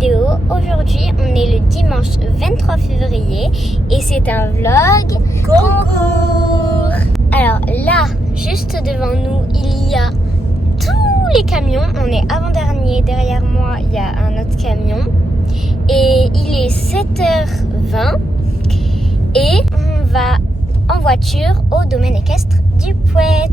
vidéo. Aujourd'hui, on est le dimanche 23 février et c'est un vlog concours. Alors là, juste devant nous, il y a tous les camions. On est avant-dernier, derrière moi, il y a un autre camion. Et il est 7h20 et on va en voiture au domaine équestre du Pouet.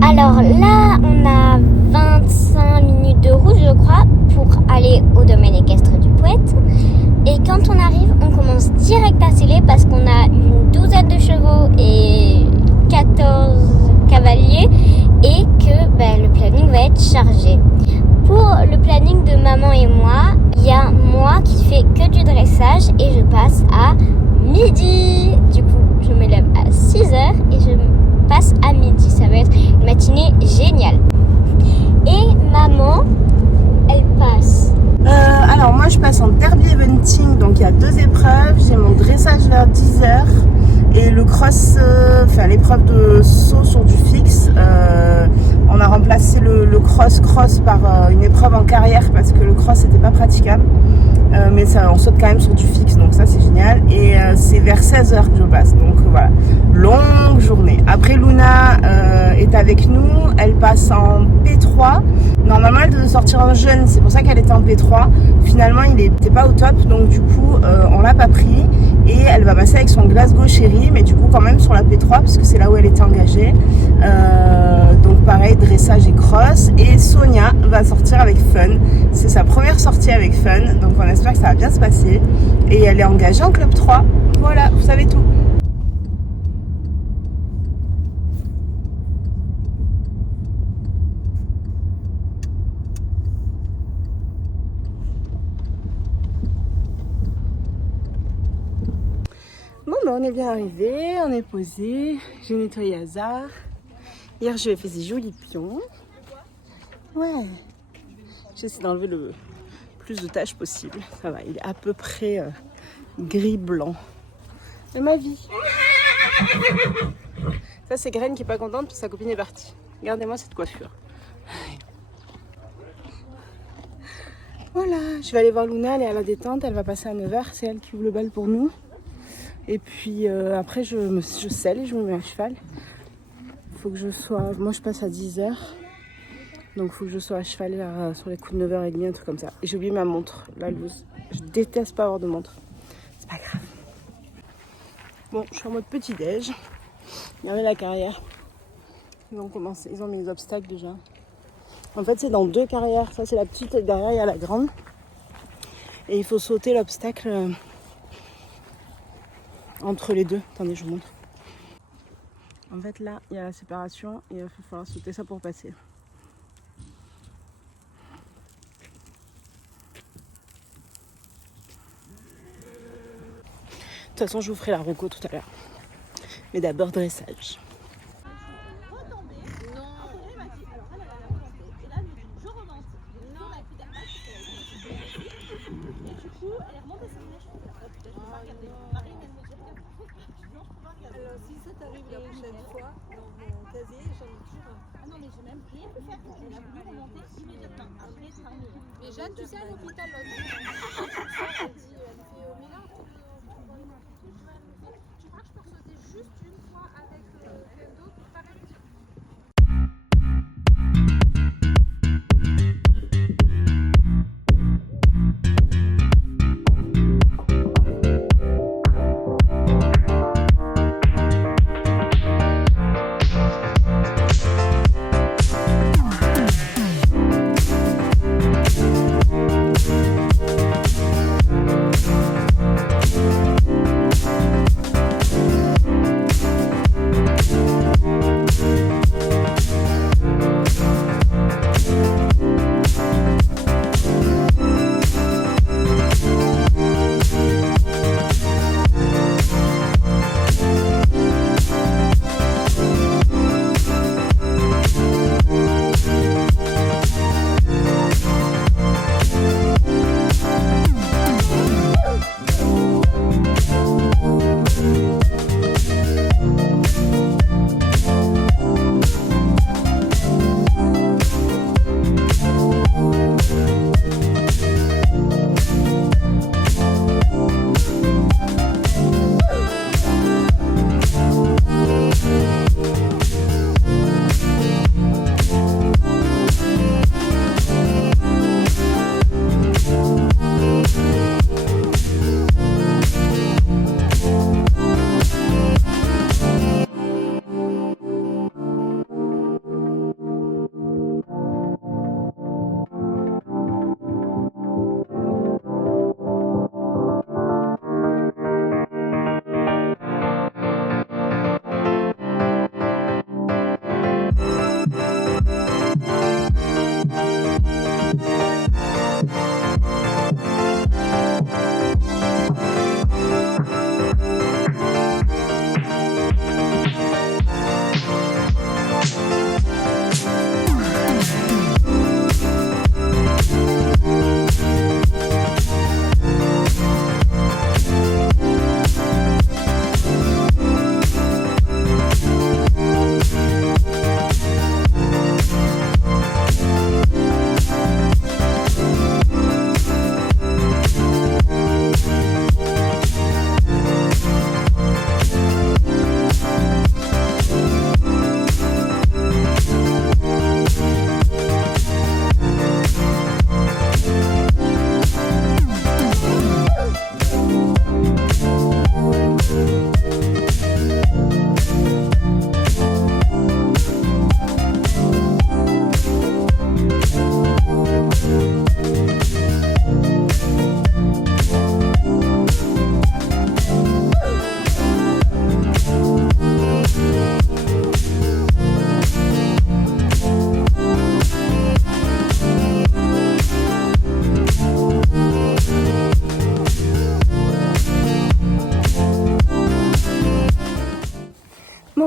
Alors là, on a 25 minutes de route, je crois, pour aller au domaine équestre du Pouet. Et quand on arrive, on commence direct à sceller parce qu'on a une douzaine de chevaux et 14 cavaliers et que le planning va être chargé. Pour le planning de maman et moi, il y a moi qui fais que du dressage et je passe à midi. Du coup, je me lève à 6h et je passe à midi. Ça va être une matinée géniale. Et maman, elle passe. Alors moi je passe en derby eventing, donc il y a 2 épreuves. J'ai mon dressage vers 10h et le cross, l'épreuve de saut sur du fixe. On a remplacé le cross par une épreuve en carrière parce que le cross n'était pas praticable. Mais ça, on saute quand même sur du fixe, donc ça c'est génial. Et c'est vers 16h que je passe, donc voilà, longue journée. Après Luna est avec nous, elle passe en P3. Normalement elle devait sortir en jeune, c'est pour ça qu'elle était en P3. Finalement il n'était pas au top, donc du coup on l'a pas pris. Et elle va passer avec son Glasgow Chéri, mais du coup quand même sur la P3 parce que c'est là où elle était engagée. Donc pareil, dressage et cross. Et Sonia va sortir avec Fun. C'est sa première sortie avec Fun, donc on espère que ça va bien se passer. Et elle est engagée en club 3. Voilà, vous savez tout. Bon, on est bien arrivé, on est posé. J'ai nettoyé Hazard. Hier, je lui ai fait des jolis pions. Ouais. J'essaie d'enlever le plus de taches possible. Ça va, il est à peu près gris-blanc. Et ma vie. Ça, c'est Graine qui est pas contente parce que sa copine est partie. Regardez-moi cette coiffure. Voilà, je vais aller voir Luna, elle est à la détente. Elle va passer à 9h. C'est elle qui ouvre le bal pour nous. Et puis après, je selle et je me mets à cheval. Faut que je sois... Moi, je passe à 10h. Donc, il faut que je sois à cheval sur les coups de 9h30, un truc comme ça. Et j'ai oublié ma montre, la loose. Je déteste pas avoir de montre. C'est pas grave. Bon, je suis en mode petit-déj. Regardez la carrière. Ils ont mis les obstacles déjà. En fait, c'est dans 2 carrières. Ça, c'est la petite et derrière, il y a la grande. Et il faut sauter l'obstacle... entre les deux. Attendez, je vous montre. En fait, là, il y a la séparation et il va falloir sauter ça pour passer. De toute façon, je vous ferai la reco tout à l'heure. Mais d'abord, dressage. Alors si ça t'arrive la prochaine fois, dans mon casier, j'en ai toujours un. Ah non mais j'ai même rien pu faire, elle a voulu remonter immédiatement. Après, tant mieux. Mais Jeanne, tu sais, à l'hôpital, l'autre jour, elle dit, elle fait, mais là, je crois que je peux sauter juste une fois avec quelqu'un d'autre, pareil.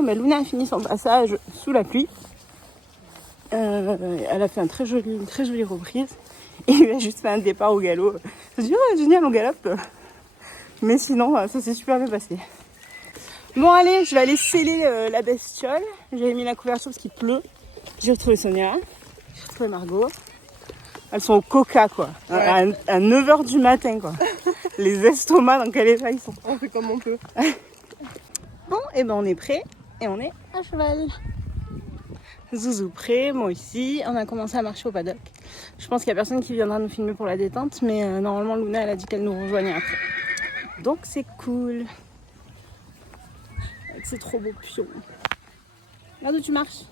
mais Luna a fini son passage sous la pluie. Elle a fait une très jolie reprise. Et lui a juste fait un départ au galop. Je me suis dit, oh, génial, on galope. Mais sinon, ça s'est super bien passé. Bon, allez, je vais aller sceller la bestiole. J'avais mis la couverture parce qu'il pleut. J'ai retrouvé Sonia. J'ai retrouvé Margot. Elles sont au coca, quoi. Ouais. À 9h du matin, quoi. Les estomacs, dans quel état ils sont. On fait comme on peut. Bon, et ben on est prêts. Et on est à cheval. Zouzou prêt, moi aussi. On a commencé à marcher au paddock. Je pense qu'il n'y a personne qui viendra nous filmer pour la détente. Mais normalement, Luna, elle a dit qu'elle nous rejoignait après. Donc c'est cool. Avec ces trop beaux pions. Regarde où tu marches.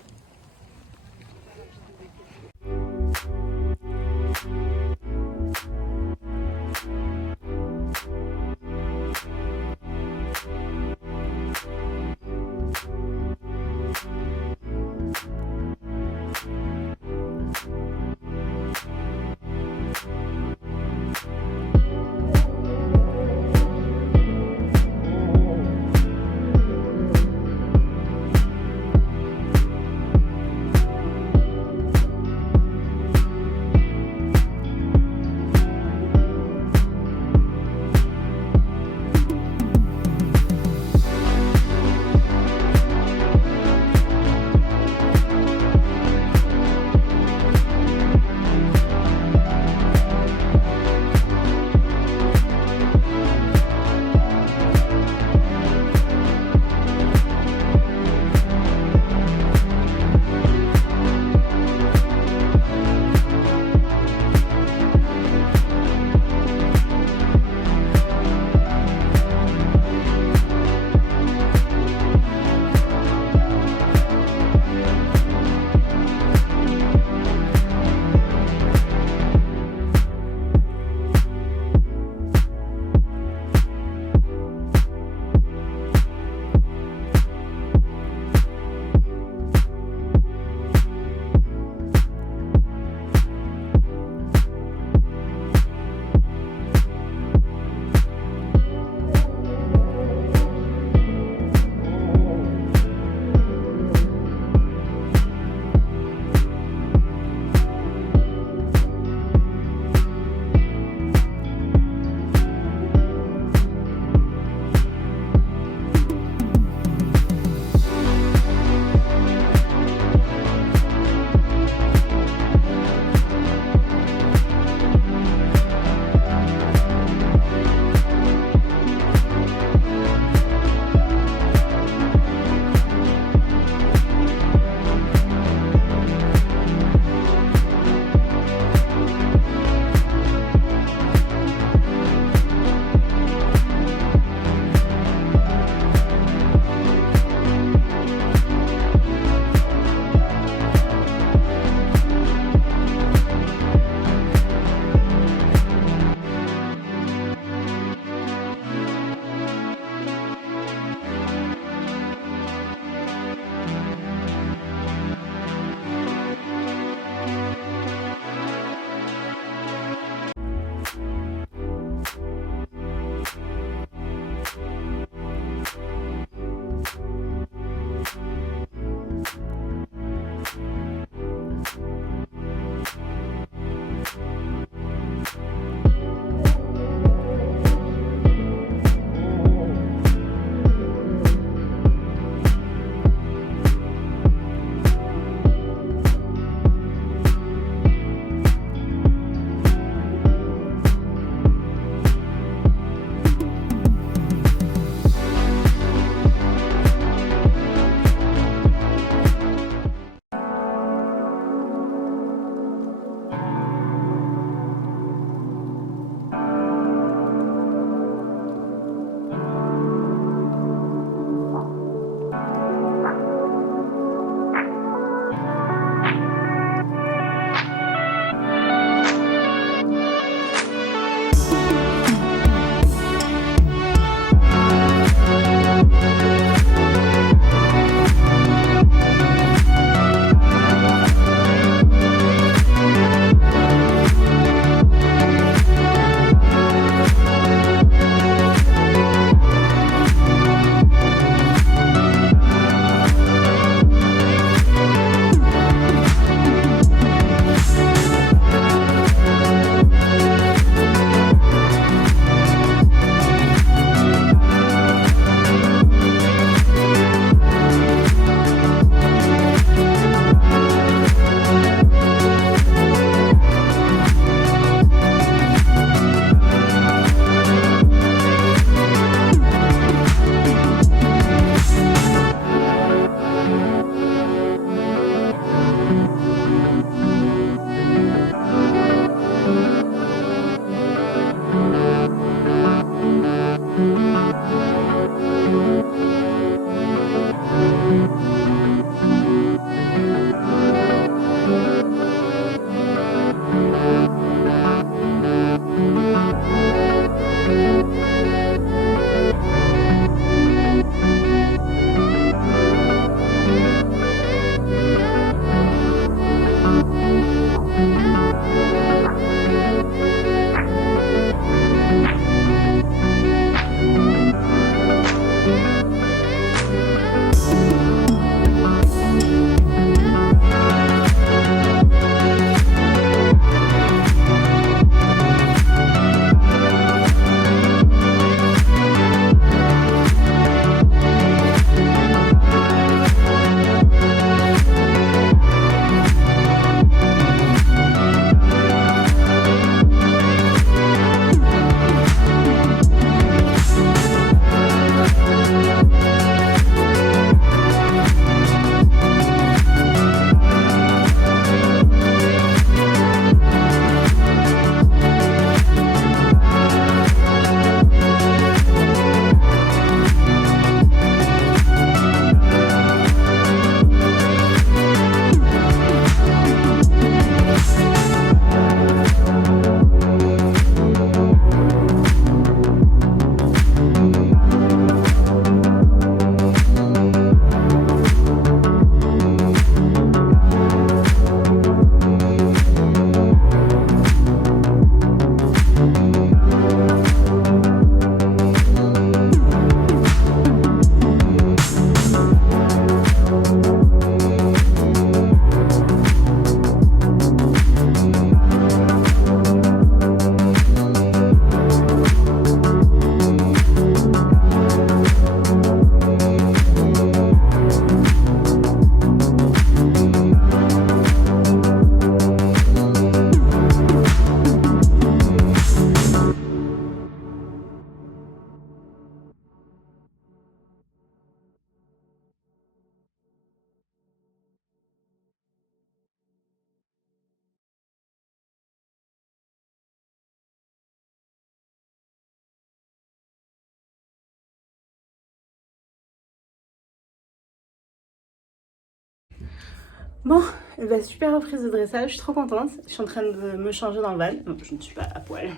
Bon, eh ben, super reprise de dressage, je suis trop contente. Je suis en train de me changer dans le van. Donc, je ne suis pas à poil.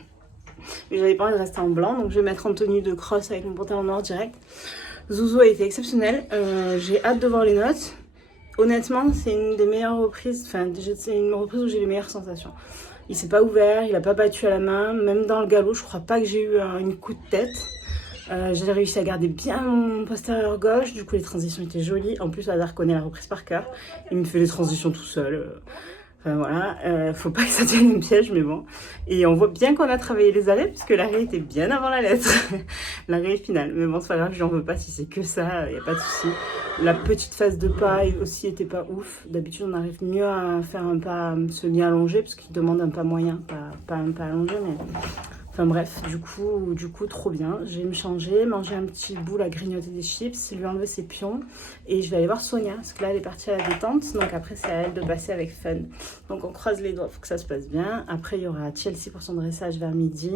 Mais j'avais pas envie de rester en blanc, donc je vais mettre en tenue de cross avec mon pantalon noir direct. Zouzou a été exceptionnel. J'ai hâte de voir les notes. Honnêtement, c'est une des meilleures reprises. Enfin, c'est une reprise où j'ai les meilleures sensations. Il s'est pas ouvert, il a pas battu à la main. Même dans le galop, je crois pas que j'ai eu une coup de tête. J'ai réussi à garder bien mon postérieur gauche, du coup les transitions étaient jolies. En plus, Hazard connaît la reprise par cœur. Il me fait les transitions tout seul. Enfin voilà, faut pas que ça devienne un piège, mais bon. Et on voit bien qu'on a travaillé les arrêts, puisque l'arrêt était bien avant la lettre. L'arrêt final. Mais bon, c'est pas grave, j'en veux pas si c'est que ça, y a pas de souci. La petite phase de pas aussi était pas ouf. D'habitude, on arrive mieux à faire un pas semi-allongé, parce qu'il demande un pas moyen, pas un pas allongé, mais... Enfin bref, du coup, trop bien. Je vais me changer, manger un petit bout, à grignoter des chips, lui enlever ses pions. Et je vais aller voir Sonia, parce que là, elle est partie à la détente. Donc après, c'est à elle de passer avec Fun. Donc on croise les doigts pour que ça se passe bien. Après, il y aura Chelsea pour son dressage vers midi.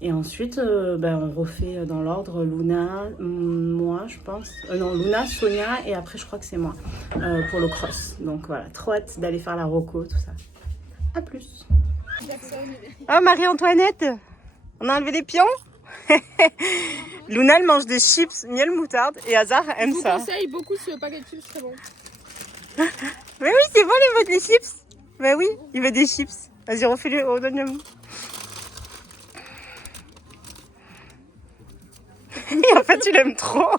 Et ensuite, on refait dans l'ordre Luna, moi, je pense. Non, Luna, Sonia, et après, je crois que c'est moi pour le cross. Donc voilà, trop hâte d'aller faire la roco, tout ça. À plus. Oh, Marie-Antoinette! On a enlevé les pions. Luna, elle mange des chips miel moutarde et Hazard aime ça. Je vous conseille beaucoup ce paquet de chips, très bon. Mais oui, c'est bon les chips. Mais oui, il veut des chips. Vas-y, refais-le, redonne-le. Et en fait, tu l'aimes trop.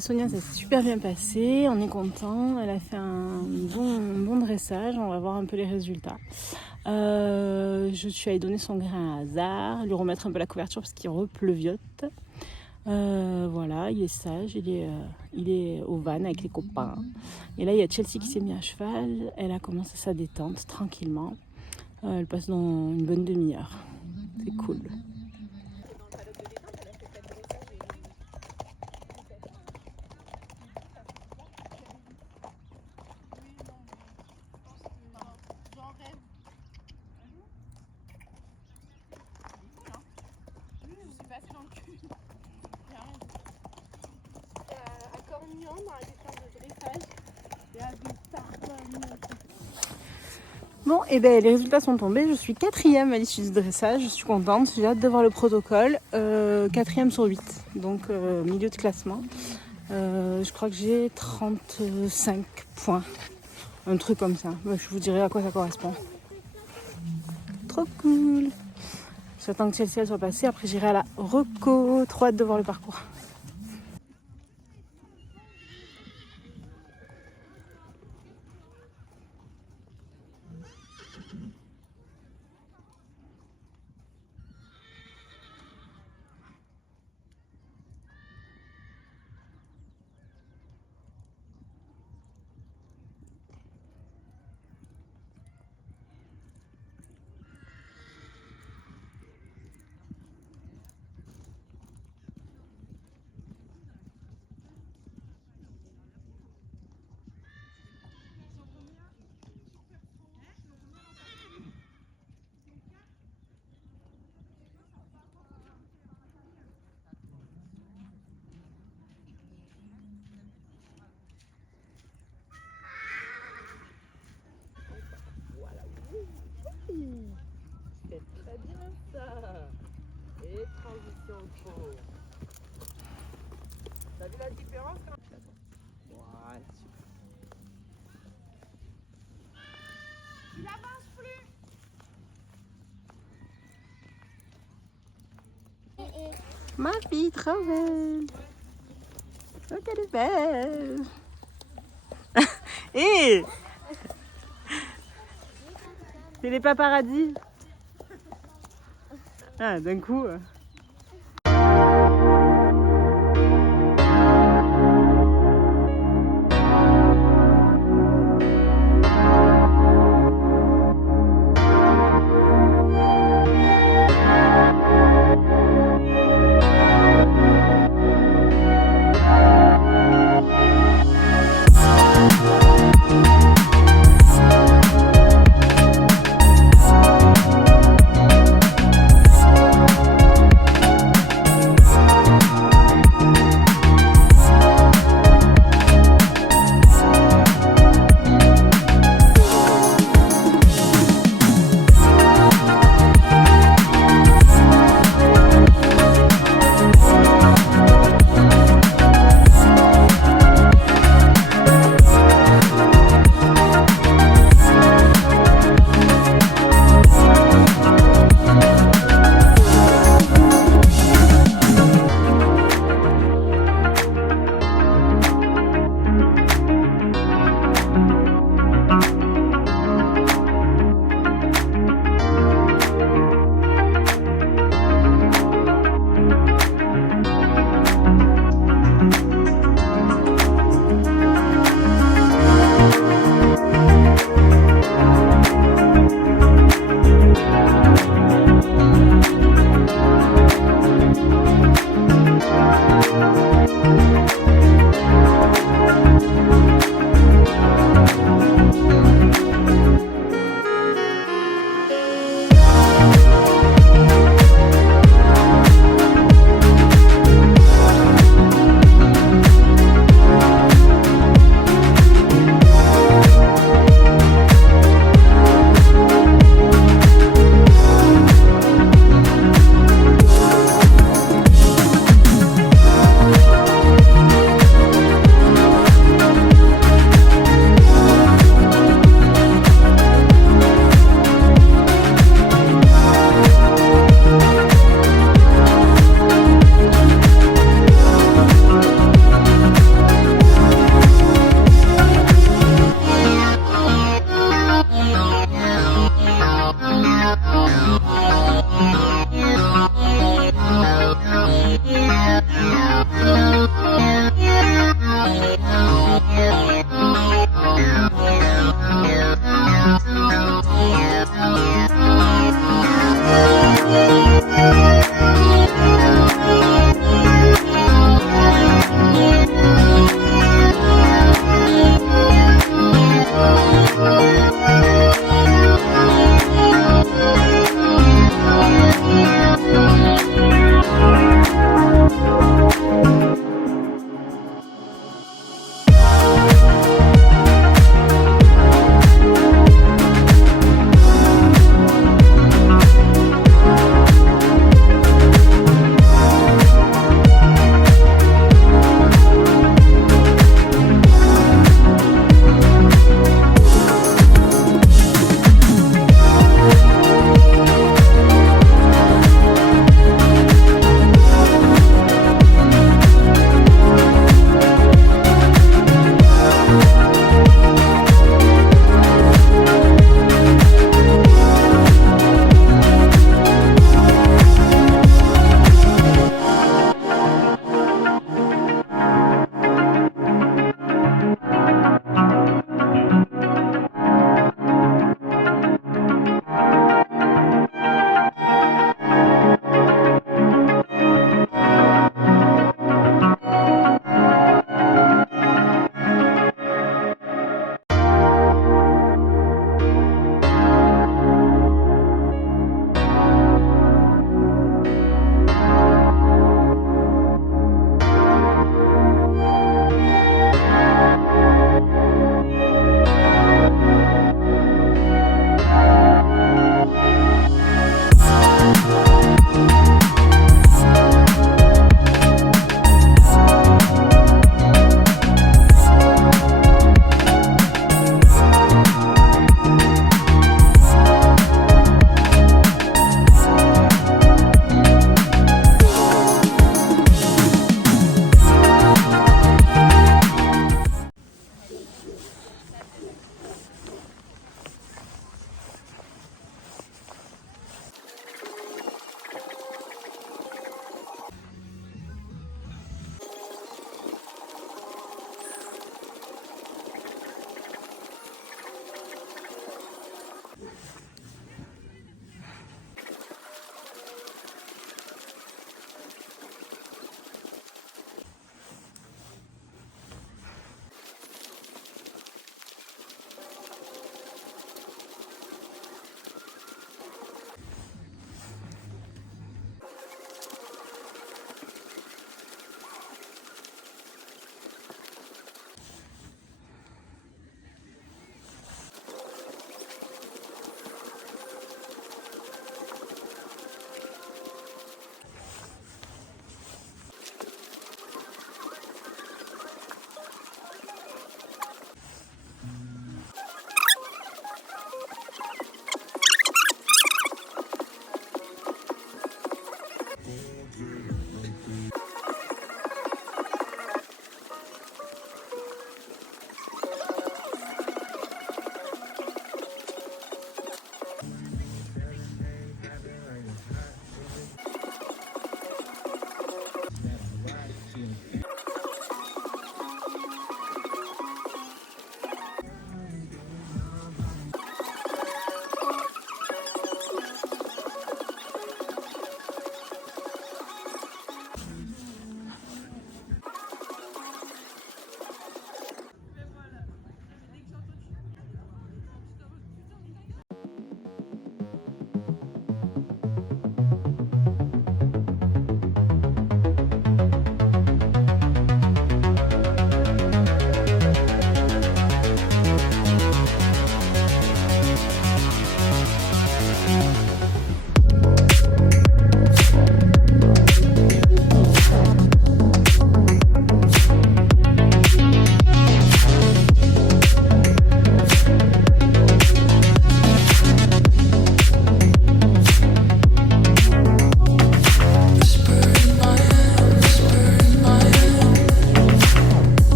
Sonia, ça s'est super bien passé, on est content. Elle a fait un bon dressage, on va voir un peu les résultats. Je suis allée donner son grain à Hazard, lui remettre un peu la couverture parce qu'il repleuviote. Voilà, il est sage, il est au van avec les copains. Et là, il y a Chelsea qui s'est mis à cheval, elle a commencé sa détente tranquillement. Elle passe dans une bonne demi-heure, c'est cool. Bon, et ben les résultats sont tombés. Je suis 4e à l'issue du dressage. Je suis contente. J'ai hâte de voir le protocole. 4e sur 8, donc milieu de classement. Je crois que j'ai 35 points. Un truc comme ça. Je vous dirai à quoi ça correspond. Trop cool. J'attends que Chelsea soit passée. Après, j'irai à la reco. Trop hâte de voir le parcours. C'est très bien ça. Et transition court. T'as vu la différence quand même? Voilà. Il avance plus. Ma fille trop belle. Oh, qu'elle est belle. Hé, c'est les paparazzis. Ah, d'un coup.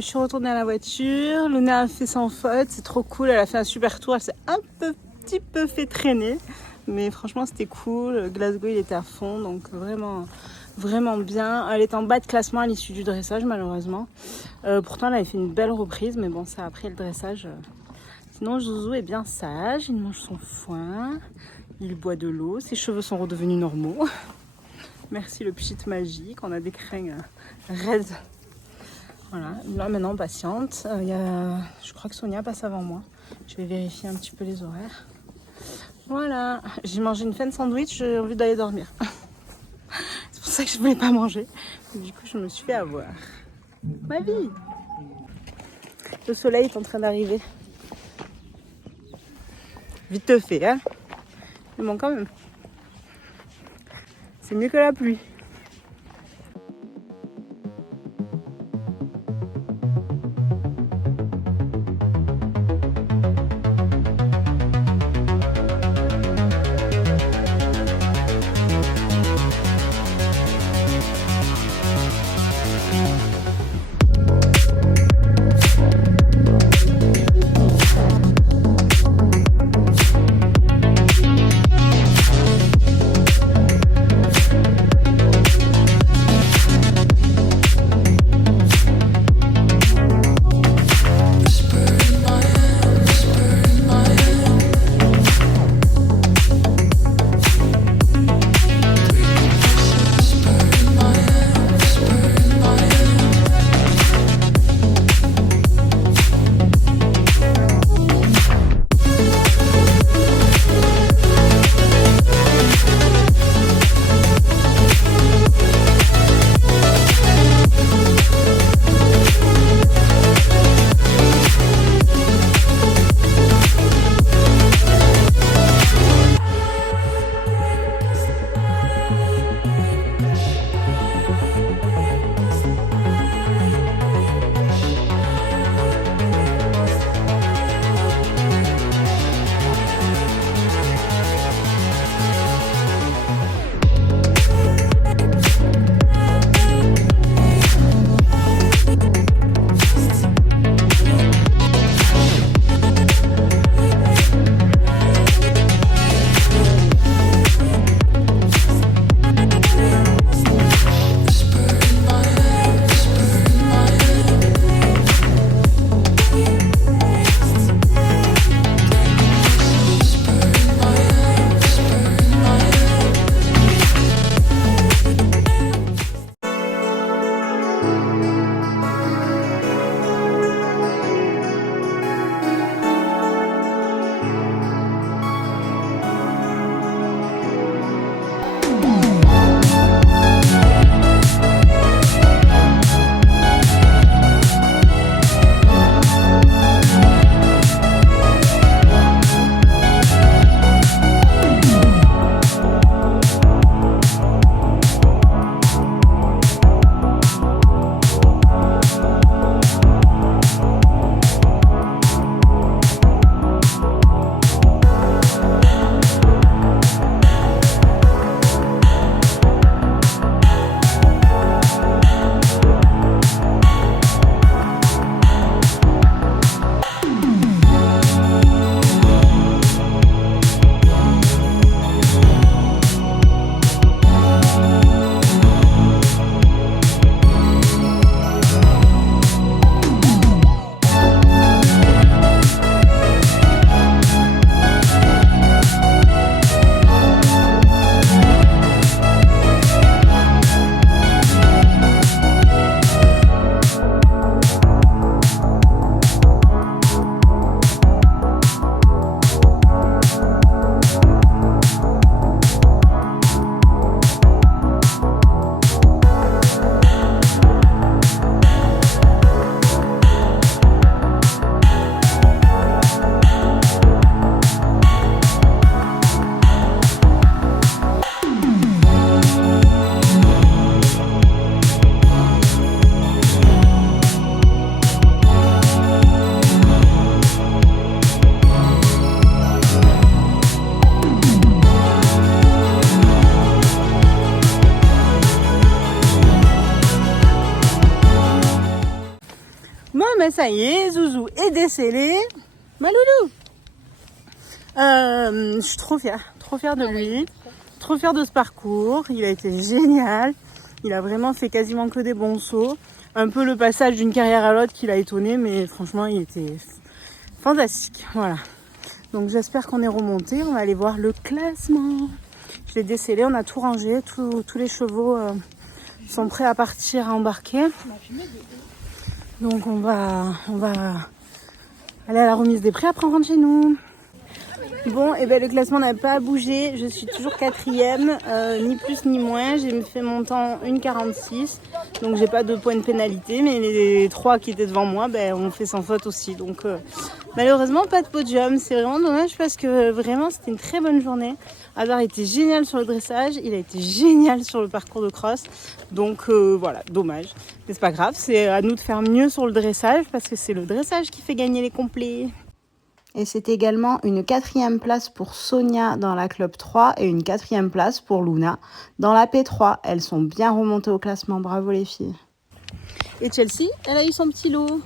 mais je suis retournée à la voiture. Luna a fait sans faute, c'est trop cool. Elle a fait un super tour. Elle s'est petit peu fait traîner. Mais franchement, c'était cool. Glasgow, il était à fond. Donc vraiment bien. Elle est en bas de classement à l'issue du dressage, malheureusement. Pourtant, elle avait fait une belle reprise. Mais bon, ça après le dressage. Sinon, Zouzou est bien sage. Il mange son foin. Il boit de l'eau. Ses cheveux sont redevenus normaux. Merci le pchit magique. On a des crins raides. Voilà, là maintenant patiente. Je crois que Sonia passe avant moi. Je vais vérifier un petit peu les horaires. Voilà, j'ai mangé une fin de sandwich, j'ai envie d'aller dormir. C'est pour ça que je voulais pas manger. Du coup, je me suis fait avoir. Ma vie. Le soleil est en train d'arriver. Vite fait, hein. Mais bon, quand même. C'est mieux que la pluie. mais ça y est, Zouzou est décellé. Maloulou. Je suis trop fière de lui, trop fière de ce parcours. Il a été génial. Il a vraiment fait quasiment que des bons sauts. Un peu le passage d'une carrière à l'autre qui l'a étonné, mais franchement, il était fantastique. Voilà. Donc j'espère qu'on est remonté. On va aller voir le classement. Je l'ai décellé, on a tout rangé, tous les chevaux sont prêts à partir, à embarquer. Donc on va aller à la remise des prix, après on rentre chez nous. Bon, et ben le classement n'a pas bougé, je suis toujours 4e, ni plus ni moins. J'ai fait mon temps 1,46, donc j'ai pas de point de pénalité, mais les 3 qui étaient devant moi, ben, ont fait sans faute aussi. Donc malheureusement pas de podium, c'est vraiment dommage parce que vraiment c'était une très bonne journée. Hazard était génial sur le dressage, il a été génial sur le parcours de cross, donc voilà, dommage. Mais c'est pas grave, c'est à nous de faire mieux sur le dressage parce que c'est le dressage qui fait gagner les complets. Et c'est également une 4e place pour Sonia dans la Club 3 et une 4e place pour Luna dans la P3. Elles sont bien remontées au classement, bravo les filles. Et Chelsea, elle a eu son petit lot.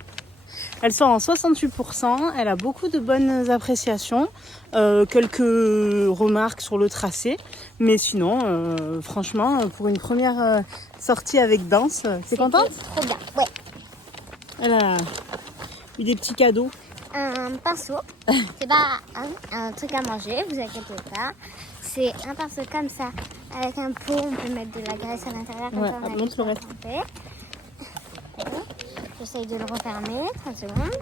Elle sort en 68%, elle a beaucoup de bonnes appréciations, quelques remarques sur le tracé, mais sinon, franchement, pour une première sortie avec danse, t'es contente? Trop bien, ouais. Elle a eu des petits cadeaux. Un pinceau, c'est pas un truc à manger, vous inquiétez pas. C'est un pinceau comme ça, avec un pot, on peut mettre de la graisse à l'intérieur. Ouais, montre le reste. J'essaye de le refermer, 30 secondes.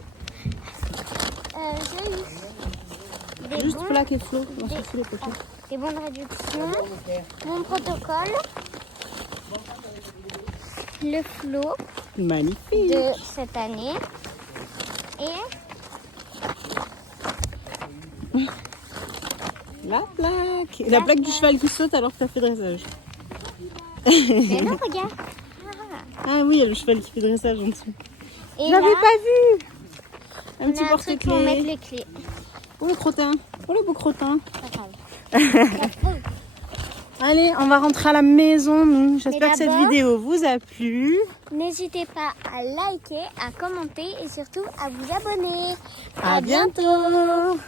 J'ai eu Juste plaque et flot, on s'en fout les poteaux. des bons de réduction, mon protocole, le flot Magnifique. de cette année et La plaque. Et la plaque du cheval qui saute alors que tu as fait dressage. mais non, regarde. Ah oui, il y a le cheval qui fait dressage en dessous. Et Je là, l'avais pas vu. Un on petit a un truc pour mettre porte-clés. les clés. Oh le crottin. Oh le beau crottin. Pas grave. Allez, on va rentrer à la maison, nous. J'espère que cette d'abord- vidéo vous a plu. N'hésitez pas à liker, à commenter et surtout à vous abonner. À bientôt.